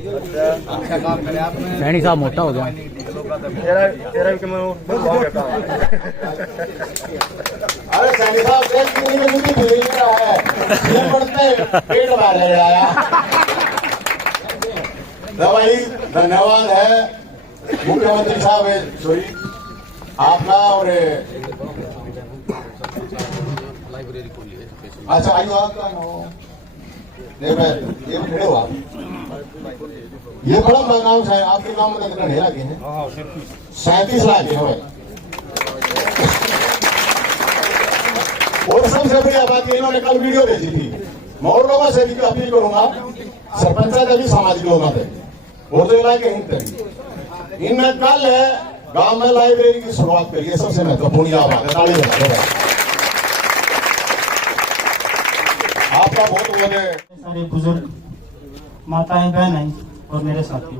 सैनी साहब मोटा हो गया। अरे सैनी साहब पेट मार रहा भाई। धन्यवाद है मुख्यमंत्री साहब, सॉरी आपका। और अच्छा आयु आपका ये बड़ा नाम है आपके नाम में कितना ढेर लगे हैं? 37 लाख है भाई। और सबसे बढ़िया बात इन्होंने कल वीडियो भेजी थी। मैं और लोगों से भी अपील करूंगा, सरपंच भी सामाजिक लोग थे और तो इलाके हिंद इनमें कल गांव में लाइब्रेरी की शुरुआत करिए, सबसे महत्वपूर्ण बात है। ताली बजा आपका बहुत बहुत सारे बुजुर्ग माताएं बहनें और मेरे साथी।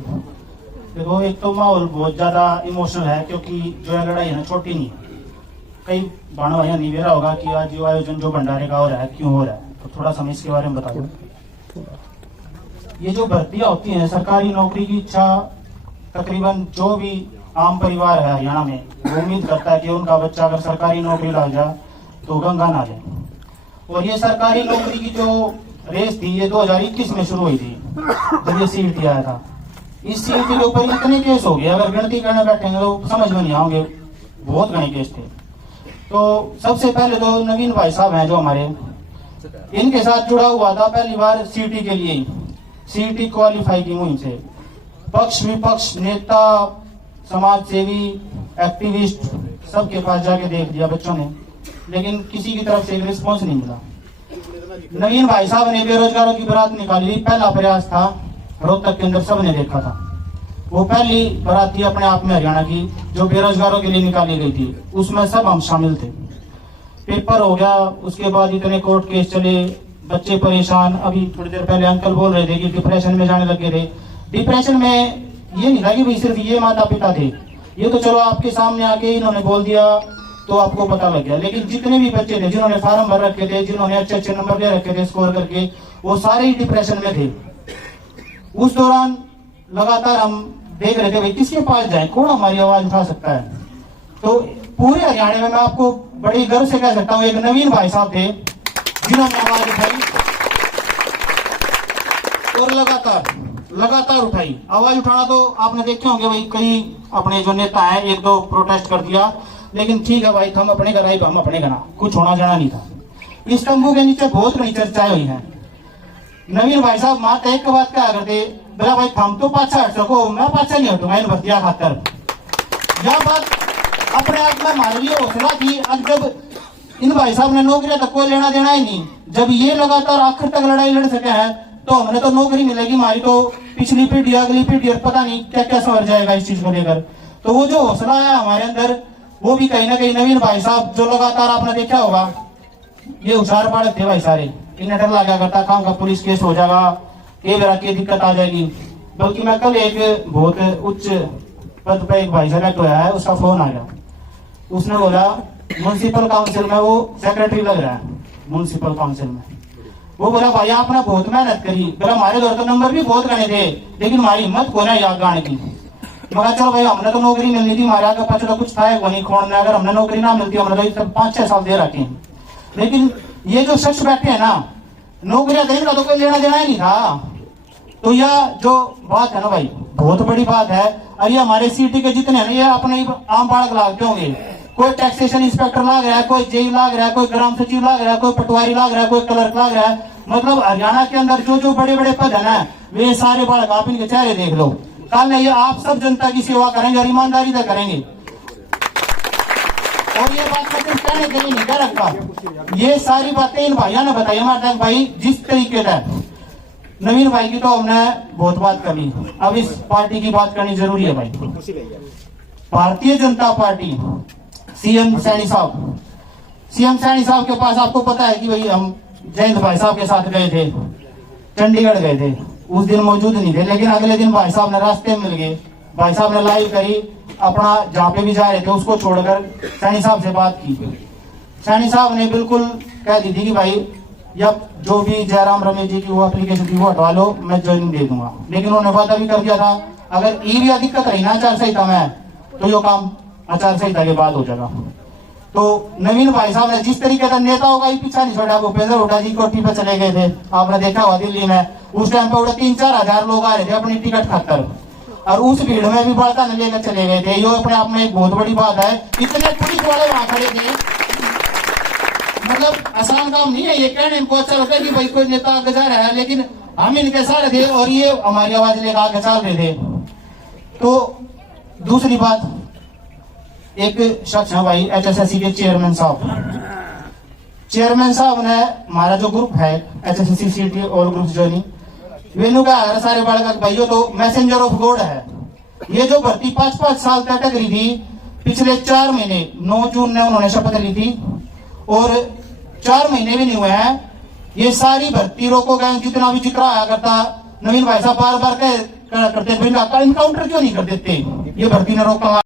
देखो एक तो माहौल बहुत ज्यादा इमोशनल है, क्योंकि जो है लड़ाई है ना छोटी नहीं। कई बाणों भाइयों नहीं बेरा होगा कि आज जो आयोजन जो भंडारे का हो रहा है क्यों हो रहा है, तो थोड़ा समय इसके बारे में बता दो। ये जो भर्तियां होती हैं सरकारी नौकरी की इच्छा तकरीबन जो भी आम परिवार है हरियाणा में वो उम्मीद करता है कि उनका बच्चा अगर सरकारी नौकरी लग जाए तो गंगा ना जाए। और ये सरकारी नौकरी की जो रेस थी ये 2021 में शुरू हुई थी जब ये सीट आया था। इस सीट के ऊपर इतने केस हो गए, अगर गिनती करने बैठेंगे तो समझ में नहीं आओगे, बहुत घने केस थे। तो सबसे पहले तो नवीन भाई साहब हैं जो हमारे, इनके साथ जुड़ा हुआ था पहली बार सीटी के लिए। सीटी क्वालिफाई की मुहिम से पक्ष विपक्ष नेता समाज सेवी एक्टिविस्ट सबके पास जाके देख लिया बच्चों ने, लेकिन किसी की तरफ से एक रिस्पॉन्स नहीं मिला। नवीन भाई साहब ने बेरोजगारों की बारात निकाली, पहला प्रयास था रोहतक के अंदर, सबने देखा था। वो पहली बारात थी अपने आप में हरियाणा की जो बेरोजगारों के लिए निकाली गई थी, उसमें सब हम शामिल थे। पेपर हो गया, उसके बाद इतने कोर्ट केस चले, बच्चे परेशान। अभी थोड़ी देर पहले अंकल बोल रहे थे कि डिप्रेशन में जाने लगे थे। डिप्रेशन में ये नहीं था कि भाई सिर्फ ये माता पिता थे, ये तो चलो आपके सामने आके इन्होंने बोल दिया तो आपको पता लग गया, लेकिन जितने भी बच्चे थे जिन्होंने फार्म भर रखे थे, जिन्होंने अच्छे अच्छे नंबर ले रखे थे स्कोर करके, वो सारे ही डिप्रेशन में थे। उस दौरान लगातार हम देख रहे थे भाई किसके पास जाए, कौन हमारी आवाज उठा सकता है। तो पूरे हरियाणा में मैं आपको बड़ी गर्व से कह सकता हूँ एक नवीन भाई साहब थे जिन्होंने आवाज उठाई और लगातार उठाई। आवाज उठाना तो आपने देखे होंगे भाई, कई अपने जो नेता है एक दो प्रोटेस्ट कर दिया, लेकिन ठीक है भाई हम अपने घर आए, हम अपने घर, कुछ होना जाना नहीं था। इस तंबू के नीचे बहुत बड़ी चर्चाएं हुई हैं। नवीन भाई साहब मात्र एक बात क्या करते, बोला भाई हम तो पाछा हट सको, मैं पाछा नहीं हटूंगा इन भर्तियां खातर। यह बात अपने आप में हमारे लिए हौसला थी। अब जब इन भाई साहब ने नौकरी तक कोई लेना देना ही नहीं, जब ये लगातार आखिर तक लड़ाई लड़ सके हैं तो हमने तो नौकरी मिलेगी, हमारी तो पिछली पीढ़ी अगली पीढ़ी और पता नहीं क्या क्या समझ जाएगा इस चीज को लेकर। तो वो जो हौसला है हमारे अंदर, वो भी कहीं ना कहीं नवीन भाई साहब जो लगातार आपने देखा होगा, ये होशियार बालक थे भाई सारे। इन्हें डर लगा करता काम का पुलिस केस हो जाएगा, कई तरह की दिक्कत आ जाएगी। बल्कि मैं कल एक बहुत उच्च पद पे एक भाई सेलेक्ट हुआ है, उसका फोन आ गया। उसने बोला म्युनिसिपल काउंसिल में वो सेक्रेटरी लग रहा है म्युनिसिपल काउंसिल में। वो बोला भाई आपने बहुत मेहनत करी, बोला हमारे दौर तो नंबर भी बहुत गणे थे, लेकिन हमारी हिम्मत को ना याद गाने की। मगर चलो भाई हमने तो नौकरी मिलनी थी, हमारे आगे पास तो कुछ था नहीं खोड़ने, अगर हमने नौकरी ना मिलती हमने तो 5-6 साल दे रखे हैं। लेकिन ये जो शख्स बैठे हैं ना, नौकरियां देने का तो कोई लेना देना ही नहीं था। तो यह जो बात है ना भाई बहुत बड़ी बात है। और ये हमारे सिटी के जितने हैं ये अपने आम बालक लागते होंगे, कोई टैक्सेशन इंस्पेक्टर लाग रहा है, कोई जेई लाग रहा है, कोई ग्राम सचिव लाग रहा है, कोई पटवारी लाग रहा है, कोई क्लर्क लाग रहा है। मतलब हरियाणा के अंदर जो जो बड़े बड़े पद है ना, वे सारे बालक आप इनके चेहरे देख लो। कल नहीं ये आप सब जनता की सेवा करेंगे और ईमानदारी से करेंगे। और ये बात मैं सिर्फ कहने के लिए नहीं कह रखा, ये सारी बातें इन भाइयों ने बताई हमारे तक भाई जिस तरीके से। नवीन भाई की तो हमने बहुत बात कर ली, अब इस पार्टी की बात करनी जरूरी है भाई। भारतीय जनता पार्टी सीएम सैनी साहब के पास आपको पता है कि भाई हम जयंत भाई साहब के साथ गए थे, चंडीगढ़ गए थे। उस दिन मौजूद नहीं थे, लेकिन अगले दिन भाई साहब ने रास्ते में मिल गए। भाई साहब ने लाइव करी अपना, जहाँ पे भी जा रहे थे उसको छोड़कर सैनी साहब से बात की। सैनी साहब ने बिल्कुल कह दी थी कि भाई या जो भी जयराम रमेश जी की वो एप्लीकेशन थी वो हटवा लो, मैं ज्वाइनिंग दे दूंगा। लेकिन उन्होंने वादा भी कर दिया था अगर ये भी दिक्कत रही ना आचार संहिता में तो यो काम आचार संहिता के बाद हो जाएगा। तो नवीन भाई साहब ने जिस तरीके का नेताओं का ही पीछा नहीं छोड़ा, भूपेंद्र हुड्डा जी कोठी पे चले गए थे, आपने देखा हुआ दिल्ली में उस टाइम पे 3-4 हजार लोग आ रहे थे अपनी टिकट खातर, और उस भीड़ में भी बड़का न लेकर चले गए थे। ये अपने आप में एक बहुत बड़ी बात है। इतने पुलिस वाले वहां खड़े थे, मतलब आसान काम नहीं है ये कहने को अच्छा लगता है कि भाई कोई नेता आगे जा रहा है, लेकिन हम इनके साथ थे और ये हमारी आवाज लेकर आगे चल रहे थे। तो दूसरी बात, एक शख्स है भाई HSSC के चेयरमैन साहब ने हमारा जो ग्रुप है HSSC city all group joining venue का सारे बालक भाइयों तो मैसेंजर ऑफ गॉड है। ये जो भर्ती 5-5 साल तक करी थी, पिछले 4 महीने 9 जून ने उन्होंने शपथ ली थी और 4 महीने भी नहीं हुए हैं, ये सारी भर्ती रोको गए। जितना भी जिक्र आया करता नवीन भाई साहब बार बार करते, इनकाउंटर क्यों नहीं कर देते, ये भर्ती ने रोका।